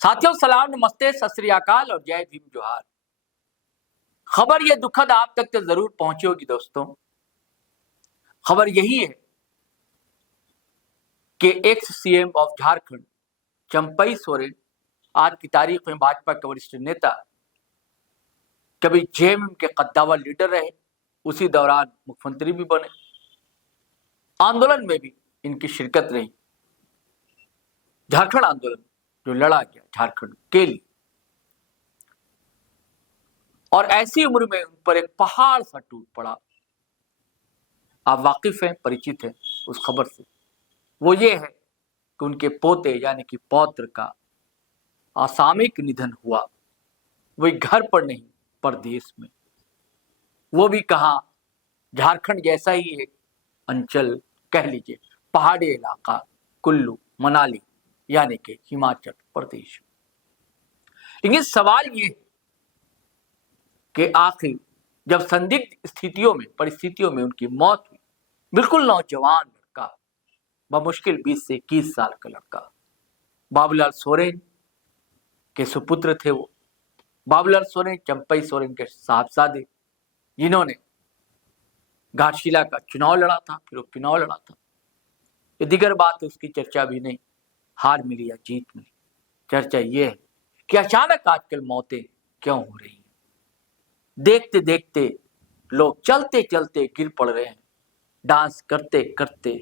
साथियों सलाम, नमस्ते, सत श्री अकाल और जय भीम जोहार। खबर ये दुखद आप तक तो जरूर पहुंची होगी दोस्तों। खबर यही है कि ex CM of Jharkhand Champai Soren आज की तारीख में भाजपा के वरिष्ठ नेता, कभी जेएमएम के कद्दावर लीडर रहे, उसी दौरान मुख्यमंत्री भी बने। आंदोलन में भी इनकी शिरकत रही। झारखंड आंदोलन जो लड़ा गया झारखंड के लिए, और ऐसी उम्र में उन पर एक पहाड़ सा टूट पड़ा। आप वाकिफ हैं, परिचित हैं उस खबर से। वो ये है कि उनके पोते यानी कि पौत्र का असामयिक निधन हुआ। वही घर पर नहीं, परदेश में। वो भी कहा, झारखंड जैसा ही एक अंचल, कह लीजिए पहाड़ी इलाका, कुल्लू मनाली यानी कि हिमाचल प्रदेश। लेकिन सवाल ये कि आखिर जब संदिग्ध स्थितियों में, परिस्थितियों में उनकी मौत हुई, बिल्कुल नौजवान लड़का, बमुश्किल 20 से 21 साल का लड़का, बाबूलाल सोरेन के सुपुत्र थे वो। बाबूलाल सोरेन चंपई सोरेन के साहबजादे, जिन्होंने घाटशिला का चुनाव लड़ा था, फिर उपचुनाव लड़ा था। ये दिगर बात है, उसकी चर्चा भी नहीं, हार मिली या जीत मिली। चर्चा ये है कि अचानक आजकल मौतें क्यों हो रही हैं। देखते देखते लोग चलते चलते गिर पड़ रहे हैं, डांस करते करते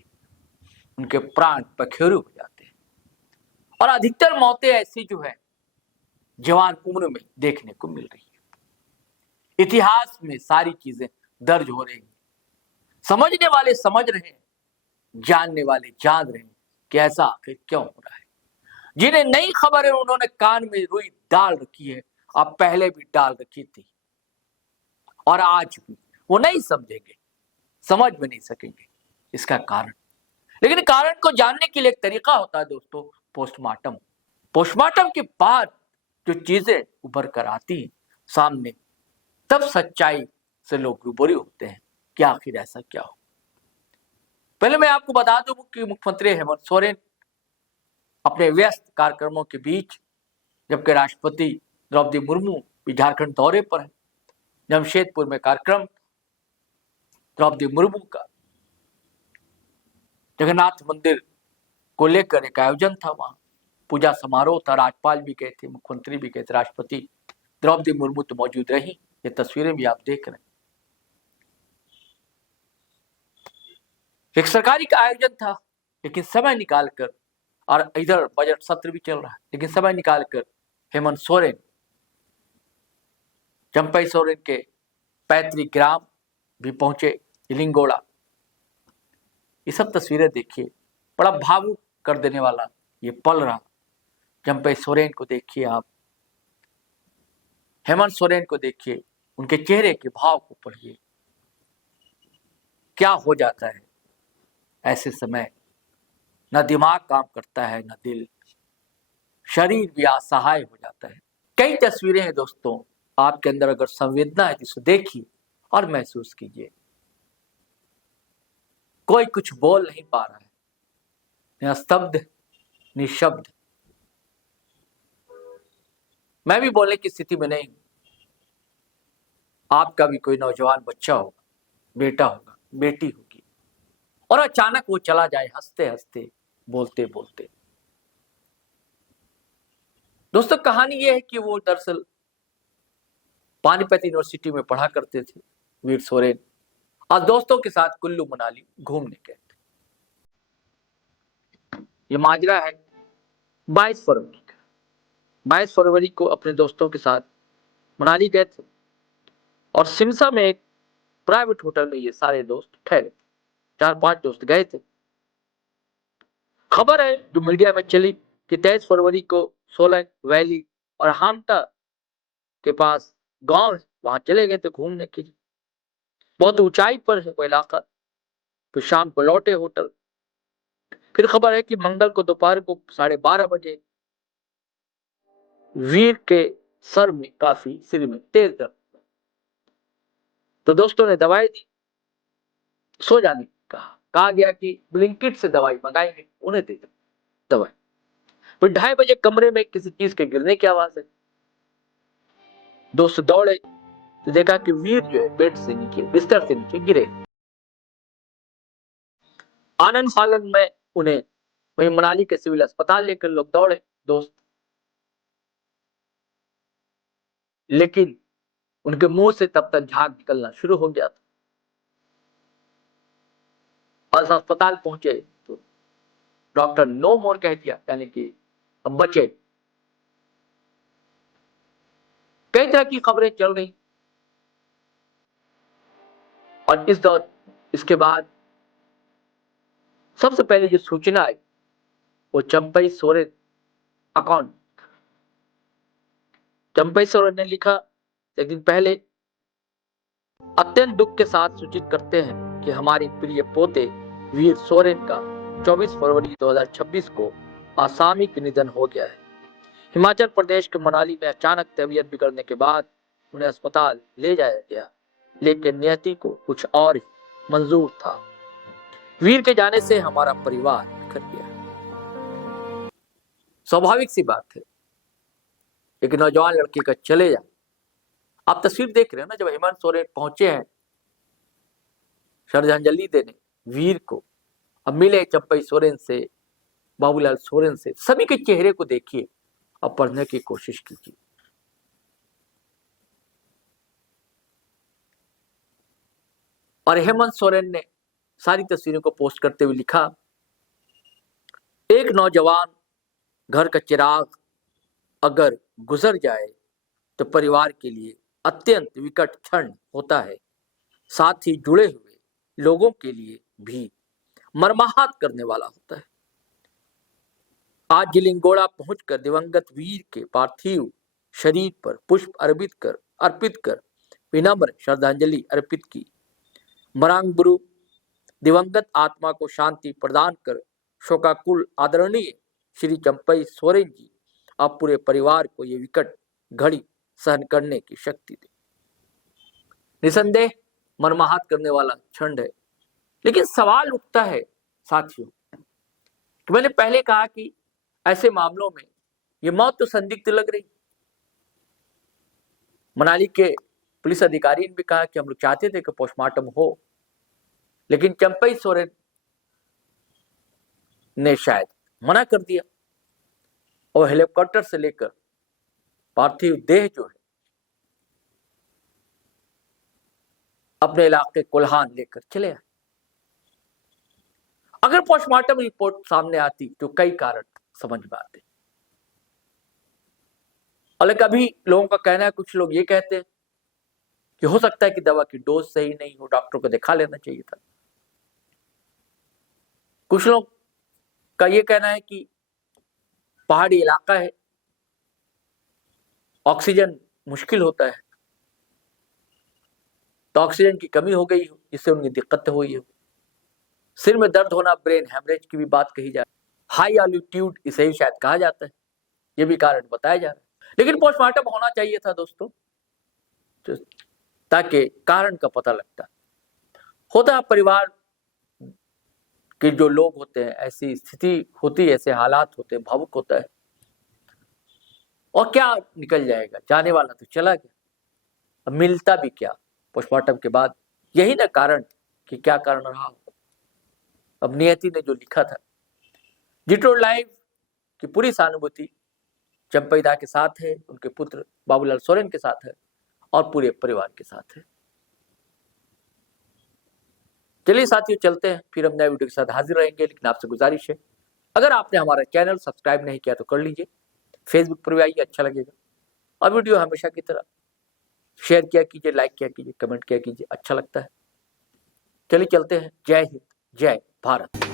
उनके प्राण पखेरु हो जाते हैं। और अधिकतर मौतें ऐसी जो है जवान उम्र में देखने को मिल रही है। इतिहास में सारी चीजें दर्ज हो रही हैं। समझने वाले समझ रहे हैं, जानने वाले जान रहे हैं कि ऐसा आखिर क्यों हो रहा है। जिन्हें नई खबर है उन्होंने कान में रुई डाल रखी है, अब पहले भी डाल रखी थी, और आज भी वो नहीं समझेंगे, समझ में नहीं सकेंगे इसका कारण। लेकिन कारण को जानने के लिए एक तरीका होता है दोस्तों, पोस्टमार्टम। पोस्टमार्टम के बाद जो चीजें उभर कर आती हैं सामने, तब सच्चाई से लोग रूबरू होते हैं कि आखिर ऐसा क्या हो। पहले मैं आपको बता दूं कि मुख्यमंत्री हेमंत सोरेन अपने व्यस्त कार्यक्रमों के बीच, जबकि राष्ट्रपति द्रौपदी मुर्मू भी झारखंड दौरे पर है, जमशेदपुर में कार्यक्रम द्रौपदी मुर्मू का, जगन्नाथ मंदिर को लेकर एक आयोजन था, वहां पूजा समारोह था, राज्यपाल भी गए थे, मुख्यमंत्री भी गए थे, राष्ट्रपति द्रौपदी मुर्मू तो मौजूद रही। ये तस्वीरें भी आप देख रहे हैं। एक सरकारी का आयोजन था, लेकिन समय निकालकर, और इधर बजट सत्र भी चल रहा है, लेकिन समय निकालकर हेमंत सोरेन चंपई सोरेन के पैतृक ग्राम भी पहुंचे, लिंगोड़ा। ये सब तस्वीरें देखिए, बड़ा भावुक कर देने वाला ये पल रहा। चंपई सोरेन को देखिए आप, हेमंत सोरेन को देखिए, उनके चेहरे के भाव को पढ़िए। क्या हो जाता है ऐसे समय, न दिमाग काम करता है, न दिल, शरीर भी असहाय हो जाता है। कई तस्वीरें हैं दोस्तों, आपके अंदर अगर संवेदना है जिसे देखिए और महसूस कीजिए। कोई कुछ बोल नहीं पा रहा है, न स्तब्ध निशब्द। मैं भी बोलने की स्थिति में नहीं हूं। आपका भी कोई नौजवान बच्चा होगा, बेटा होगा, बेटी होगी, और अचानक वो चला जाए हंसते हंसते, बोलते बोलते। दोस्तों कहानी ये है कि वो दरअसल पानीपत यूनिवर्सिटी में पढ़ा करते थे, वीर सोरेन, और दोस्तों के साथ कुल्लू मनाली घूमने गए थे। ये माजरा है 22 फरवरी का। 22 फरवरी को अपने दोस्तों के साथ मनाली गए थे, और सिमसा में एक प्राइवेट होटल में ये सारे दोस्त ठहरे। 4-5 दोस्त गए थे। खबर है जो मीडिया में चली कि 23 फरवरी को सोलंग वैली और हामटा के पास गांव है, वहां चले गए थे घूमने के लिए। बहुत ऊंचाई पर है वो इलाका। फिर शाम को लौटे होटल। फिर खबर है कि मंगल को दोपहर को 12:30 बजे वीर के सर में, काफी सिर में तेज दर्द। तो दोस्तों ने दवाई दी, सो जाने कहा गया कि ब्लिंकिट से दवाई मंगाएंगे, उन्हें दे दवाई। फिर 2:30 बजे कमरे में किसी चीज के गिरने की आवाज है। दोस्त दौड़े तो देखा कि वीर जो है बेड से नीचे, बिस्तर से नीचे गिरे। आनंद फानंद में उन्हें वहीं मनाली के सिविल अस्पताल लेकर लोग दौड़े दोस्त, लेकिन उनके मुंह से तब तक झाग निकलना शुरू हो गया था। और अस्पताल पहुंचे तो डॉक्टर नो मोर कह दिया, यानी कि अब बचे। कई तरह की खबरें चल रही और इसके बाद सबसे पहले जो सूचना आई वो चंपई सोरेन अकाउंट। चंपई सोरेन ने लिखा एक दिन पहले, अत्यंत दुख के साथ सूचित करते हैं कि हमारी प्रिय पोते वीर सोरेन का 24 फरवरी 2026 को असामयिक निधन हो गया है। हिमाचल प्रदेश के मनाली में अचानक तबीयत बिगड़ने के बाद उन्हें अस्पताल ले जाया गया, लेकिन नियति को कुछ और ही मंजूर था। वीर के जाने से हमारा परिवार बिखर गया। स्वाभाविक सी बात है, एक नौजवान लड़के का चले जाए। आप तस्वीर देख रहे हैं ना, जब हेमंत सोरेन पहुंचे हैं श्रद्धांजलि देने वीर को, अब मिले चंपई सोरेन से, बाबूलाल सोरेन से, सभी के चेहरे को देखिए और पढ़ने की कोशिश कीजिए। और हेमंत सोरेन ने सारी तस्वीरों को पोस्ट करते हुए लिखा, एक नौजवान घर का चिराग अगर गुजर जाए तो परिवार के लिए अत्यंत विकट क्षण होता है, साथ ही जुड़े हुए लोगों के लिए भी मर्माहत करने वाला होता है। आज जिलिंगोड़ा पहुंचकर दिवंगत वीर के पार्थिव शरीर पर पुष्प अर्पित कर विनम्र श्रद्धांजलि अर्पित की। मरांगबुरु दिवंगत आत्मा को शांति प्रदान कर शोकाकुल आदरणीय श्री चंपई सोरेन जी अब पूरे परिवार को ये विकट घड़ी सहन करने की शक्ति दे। निसंदेह मर्माहत करने वाला क्षण है, लेकिन सवाल उठता है साथियों, तो मैंने पहले कहा कि ऐसे मामलों में ये मौत तो संदिग्ध लग रही। मनाली के पुलिस अधिकारी ने भी कहा कि हम लोग चाहते थे कि पोस्टमार्टम हो, लेकिन चंपई सोरेन ने शायद मना कर दिया और हेलीकॉप्टर से लेकर पार्थिव देह जो है अपने इलाके कोल्हान लेकर चले आए। अगर पोस्टमार्टम रिपोर्ट सामने आती तो कई कारण समझ में आते। और अभी लोगों का कहना है, कुछ लोग ये कहते हैं कि हो सकता है कि दवा की डोज सही नहीं हो, डॉक्टर को दिखा लेना चाहिए था। कुछ लोग का ये कहना है कि पहाड़ी इलाका है, ऑक्सीजन मुश्किल होता है, तो ऑक्सीजन की कमी हो गई हो जिससे उनकी दिक्कत हुई हो। सिर में दर्द होना, ब्रेन हेमरेज की भी बात कही जाए, हाई एल्टीट्यूड इसे भी शायद कहा जाता है, ये भी कारण बताया जा रहा है। लेकिन पोस्टमार्टम होना चाहिए था दोस्तों, तो ताकि कारण का पता लगता। होता परिवार के जो लोग होते हैं, ऐसी स्थिति होती है, ऐसे हालात होते हैं, भावुक होता है, और क्या निकल जाएगा, जाने वाला तो चला गया, अब मिलता भी क्या पोस्टमार्टम के बाद। यही ना कारण कि क्या कारण रहा हो। अब नियति ने जो लिखा था, डिट्रोइट लाइव की पूरी सहानुभूति चंपई दा के साथ है, उनके पुत्र बाबूलाल सोरेन के साथ है और पूरे परिवार के साथ है। चलिए साथियों, चलते हैं, फिर हम नए वीडियो के साथ हाजिर रहेंगे। लेकिन आपसे गुजारिश है, अगर आपने हमारा चैनल सब्सक्राइब नहीं किया तो कर लीजिए, फेसबुक पर भी आइए, अच्छा लगेगा। और वीडियो हमेशा की तरह शेयर किया कीजिए, लाइक किया कीजिए, कमेंट किया कीजिए, अच्छा लगता है। चलिए चलते हैं। जय हिंद, जय भारत।